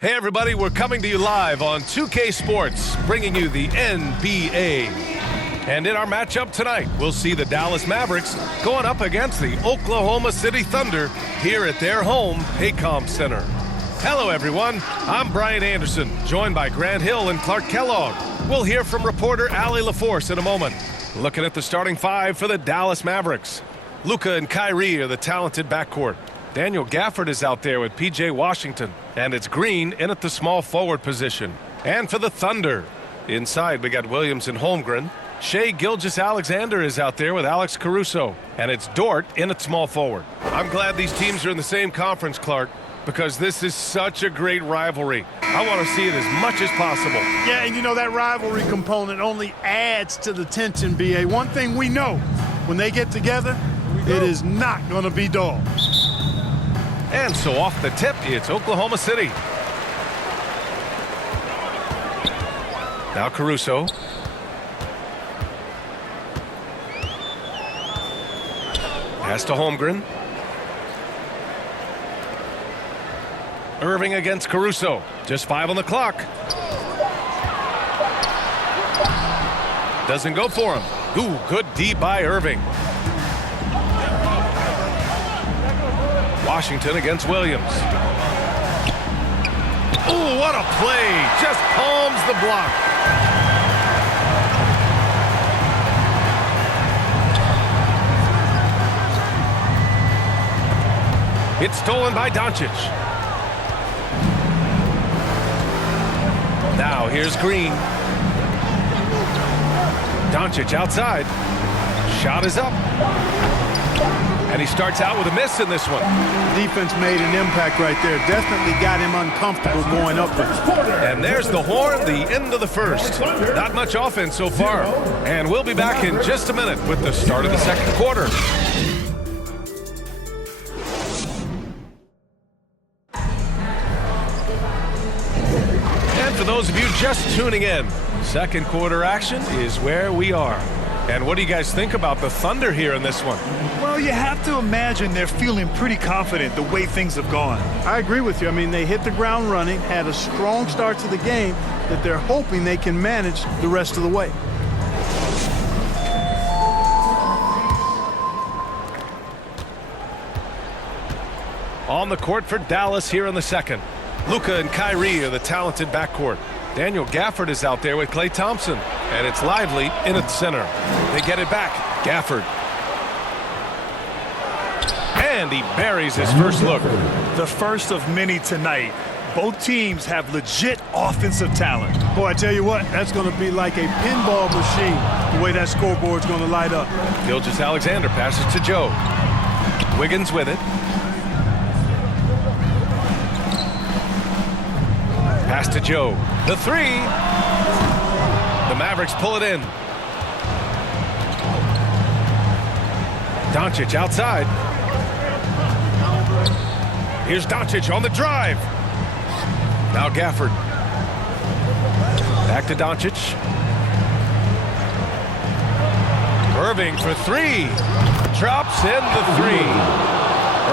Hey everybody, we're coming to you live on 2K Sports, bringing you the NBA. And in our matchup tonight, we'll see the Dallas Mavericks going up against the Oklahoma City Thunder here at their home, PayCom Center. Hello everyone, I'm Brian Anderson, joined by Grant Hill and Clark Kellogg. We'll hear from reporter Allie LaForce in a moment. Looking at the starting five for the Dallas Mavericks. Luka and Kyrie are the talented backcourt. Daniel Gafford is out there with P.J. Washington, and it's Green in at the small forward position. And for the Thunder, inside we got Williams and Holmgren. Shai Gilgeous-Alexander is out there with Alex Caruso, and it's Dort in at small forward. I'm glad these teams are in the same conference, Clark, because this is such a great rivalry. I want to see it as much as possible. Yeah, and you know that rivalry component only adds to the tension, B.A. One thing we know, when they get together, it is not going to be dull. And so off the tip, it's Oklahoma City. Now Caruso. Pass to Holmgren. Irving against Caruso. Just 5 on the clock. Doesn't go for him. Ooh, good D by Irving. Washington against Williams. Ooh, what a play. Just palms the block. It's stolen by Doncic. Now here's Green. Doncic outside. Shot is up. And he starts out with a miss in this one. Defense made an impact right there. Definitely got him uncomfortable going up there. And there's the horn, the end of the first. Not much offense so far. And we'll be back in just a minute with the start of the second quarter. And for those of you just tuning in, second quarter action is where we are. And what do you guys think about the Thunder here in this one? Well, you have to imagine they're feeling pretty confident the way things have gone. I agree with you. I mean, they hit the ground running, had a strong start to the game that they're hoping they can manage the rest of the way. On the court for Dallas here in the second. Luka and Kyrie are the talented backcourt. Daniel Gafford is out there with Klay Thompson. And it's Lively in at center. They get it back. Gafford. And he buries his first look. The first of many tonight. Both teams have legit offensive talent. Boy, I tell you what, that's going to be like a pinball machine, the way that scoreboard's going to light up. Gilgeous-Alexander passes to Joe. Wiggins with it. Pass to Joe. The three. The Mavericks pull it in. Doncic outside. Here's Doncic on the drive. Now Gafford. Back to Doncic. Irving for three. Drops in the three.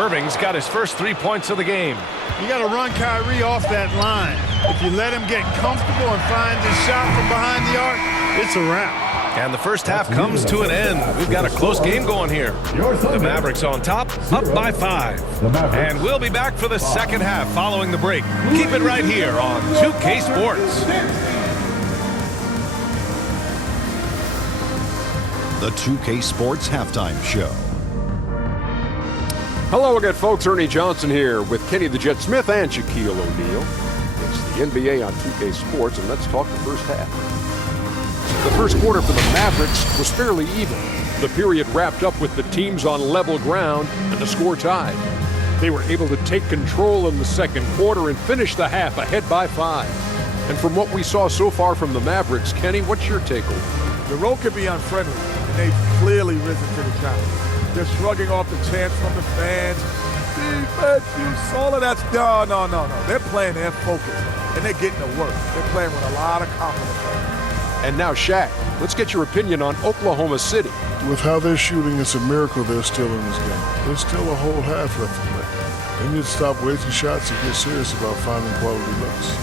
Irving's got his first 3 points of the game. You got to run Kyrie off that line. If you let him get comfortable and find his shot from behind the arc, it's a wrap. And the first half comes to an end. We've got a close game going here. The Mavericks on top, up by 5. And we'll be back for the second half following the break. Keep it right here on 2K Sports. The 2K Sports Halftime Show. Hello again, folks. Ernie Johnson here with Kenny the Jet Smith and Shaquille O'Neal. It's the NBA on 2K Sports, and let's talk the first half. The first quarter for the Mavericks was fairly even. The period wrapped up with the teams on level ground and the score tied. They were able to take control in the second quarter and finish the half ahead by 5. And from what we saw so far from the Mavericks, Kenny, what's your takeaway? The road can be unfriendly, and they've clearly risen to the challenge. They're shrugging off the chants from the fans. Defense, you saw it. That's no. They're playing their focus, and they're getting to work. They're playing with a lot of confidence. And now, Shaq, let's get your opinion on Oklahoma City. With how they're shooting, it's a miracle they're still in this game. There's still a whole half left to play. They need to stop wasting shots and get serious about finding quality looks.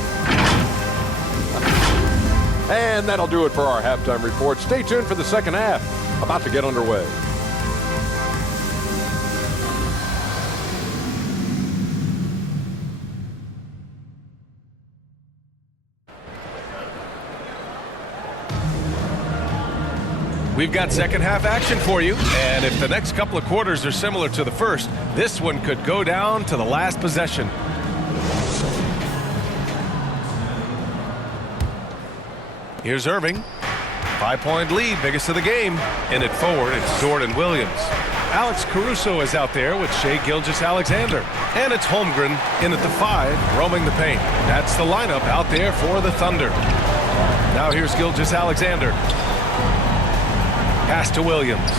And that'll do it for our halftime report. Stay tuned for the second half. About to get underway. We've got second half action for you, and if the next couple of quarters are similar to the first, this one could go down to the last possession. Here's Irving. 5-point lead, biggest of the game. In it forward, it's Jordan Williams. Alex Caruso is out there with Shai Gilgeous-Alexander. And it's Holmgren in at the 5, roaming the paint. That's the lineup out there for the Thunder. Now here's Gilgeous-Alexander. Pass to Williams.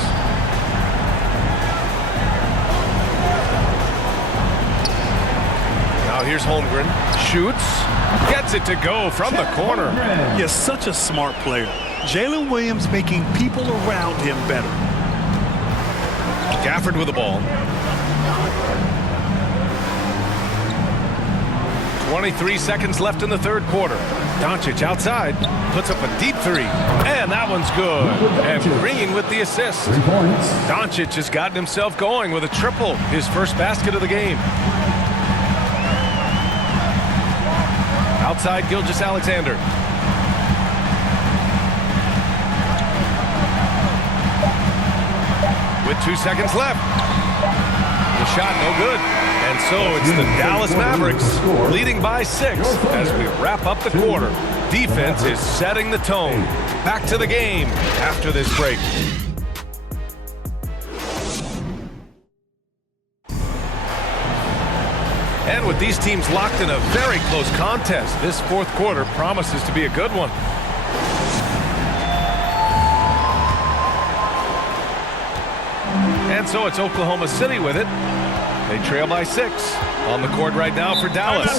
Now here's Holmgren. Shoots. Gets it to go from the corner. Yes, such a smart player. Jalen Williams making people around him better. Gafford with the ball. 23 seconds left in the third quarter. Doncic outside, puts up a deep 3, and that one's good. And Green with the assist. 3 points. Doncic has gotten himself going with a triple, his first basket of the game. Outside Gilgeous-Alexander. With 2 seconds left. The shot no good. And so it's the Dallas Mavericks leading by 6 as we wrap up the quarter. Defense is setting the tone. Back to the game after this break. And with these teams locked in a very close contest, this fourth quarter promises to be a good one. And so it's Oklahoma City with it. They trail by 6. On the court right now for Dallas.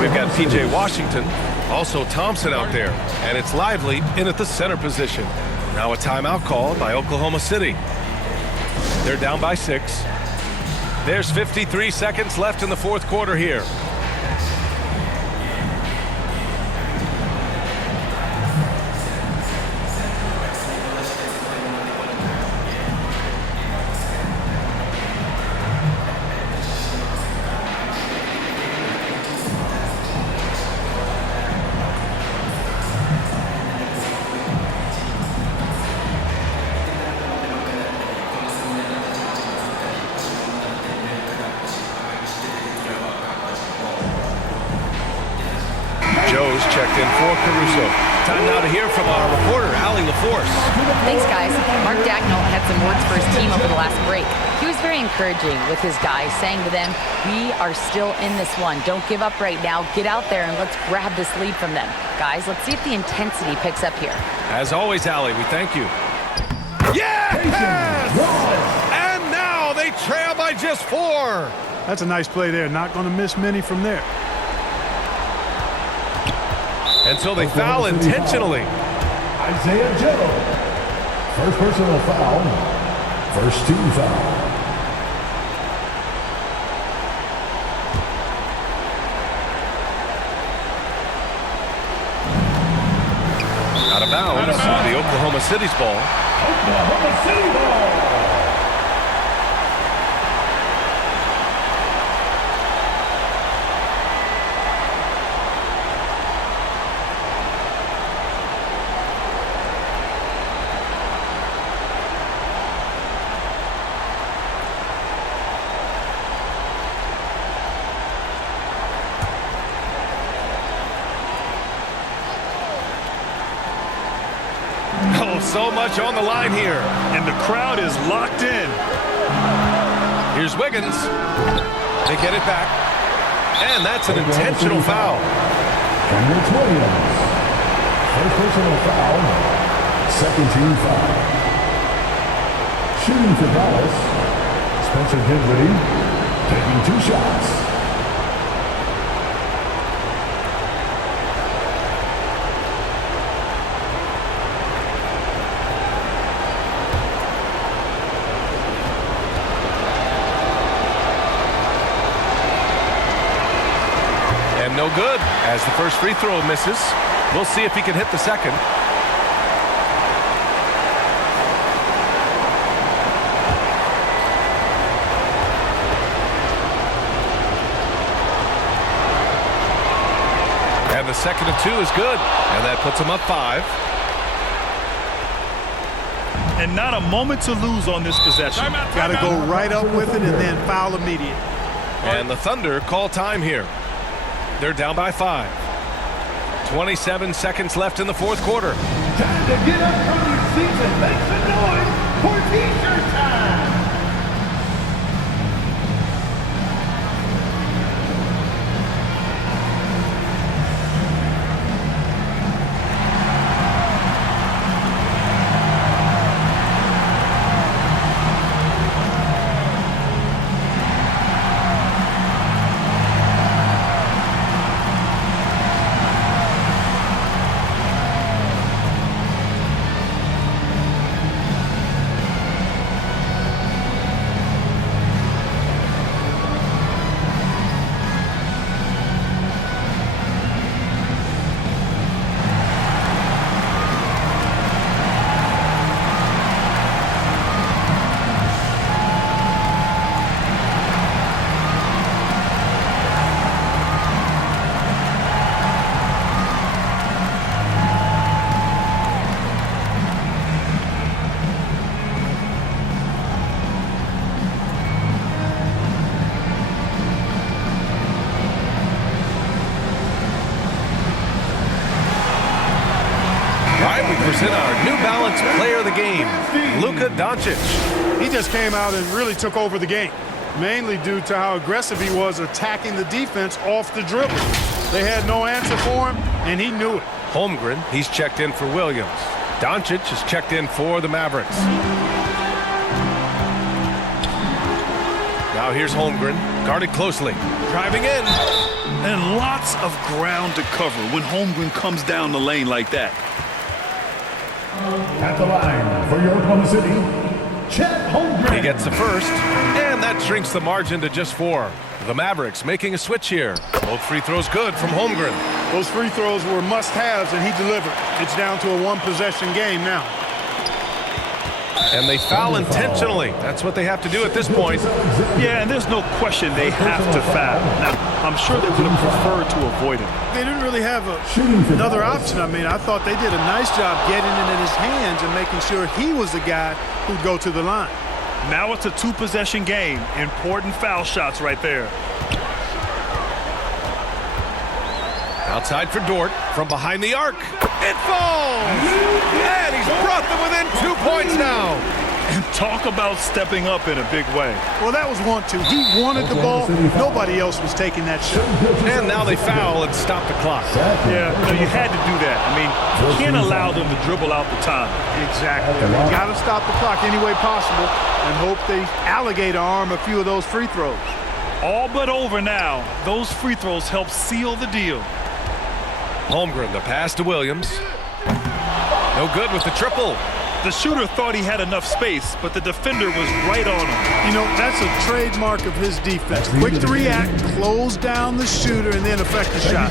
We've got P.J. Washington, also Thompson out there. And it's Lively in at the center position. Now a timeout called by Oklahoma City. They're down by 6. There's 53 seconds left in the fourth quarter here. Joe's checked in for Caruso. Time now to hear from our reporter, Allie LaForce. Thanks, guys. Mark Dagnall had some words for his team over the last break. He was very encouraging with his guys, saying to them, we are still in this one. Don't give up right now. Get out there and let's grab this lead from them. Guys, let's see if the intensity picks up here. As always, Allie, we thank you. Yes! And now they trail by just 4. That's a nice play there. Not going to miss many from there. And so they foul intentionally. Isaiah Joe. First personal foul. First team foul. Out of bounds. The Oklahoma City's ball. Oklahoma City ball. So much on the line here. And the crowd is locked in. Here's Wiggins. They get it back. And that's an intentional foul. Cameron Williams. First personal foul. Second team foul. Shooting for Dallas. Spencer Dinwiddie taking 2 shots. no good as the first free throw misses. We'll see if he can hit the second. And the second of two is good, and that puts him up 5. And not a moment to lose on this possession. Got to go right up with it and then foul immediate. And the Thunder call time here. They're down by 5. 27 seconds left in the fourth quarter. Time to get up from your seats and make some noise for T-shirt time. Present our New Balance player of the game, Luka Doncic. He just came out and really took over the game, mainly due to how aggressive he was attacking the defense off the dribble. They had no answer for him, and he knew it. Holmgren, he's checked in for Williams. Doncic is checked in for the Mavericks. Now here's Holmgren, guarded closely, driving in. And lots of ground to cover when Holmgren comes down the lane like that. At the line for your Oklahoma City, Chet Holmgren. He gets the first, and that shrinks the margin to just 4. The Mavericks making a switch here. Both free throws good from Holmgren. Those free throws were must-haves, and he delivered. It's down to a one-possession game now. And they foul intentionally. That's what they have to do at this point. Yeah, and there's no question they have to foul. Now, I'm sure they would have preferred to avoid it. They didn't really have another option. I mean, I thought they did a nice job getting it in his hands and making sure he was the guy who'd go to the line. Now it's a 2-possession game. Important foul shots right there. Outside for Dort from behind the arc. It falls! And he's brought them within 2 points now. And talk about stepping up in a big way. Well, that was 1-2. He wanted the ball. Nobody else was taking that shot. And now they foul and stop the clock. Yeah, no, you had to do that. I mean, you can't allow them to dribble out the time. Exactly. You got to stop the clock any way possible and hope they alligator arm a few of those free throws. All but over now. Those free throws help seal the deal. Holmgren, the pass to Williams. No good with the triple. The shooter thought he had enough space, but the defender was right on him. You know, that's a trademark of his defense. Quick to react, close down the shooter, and then affect the shot.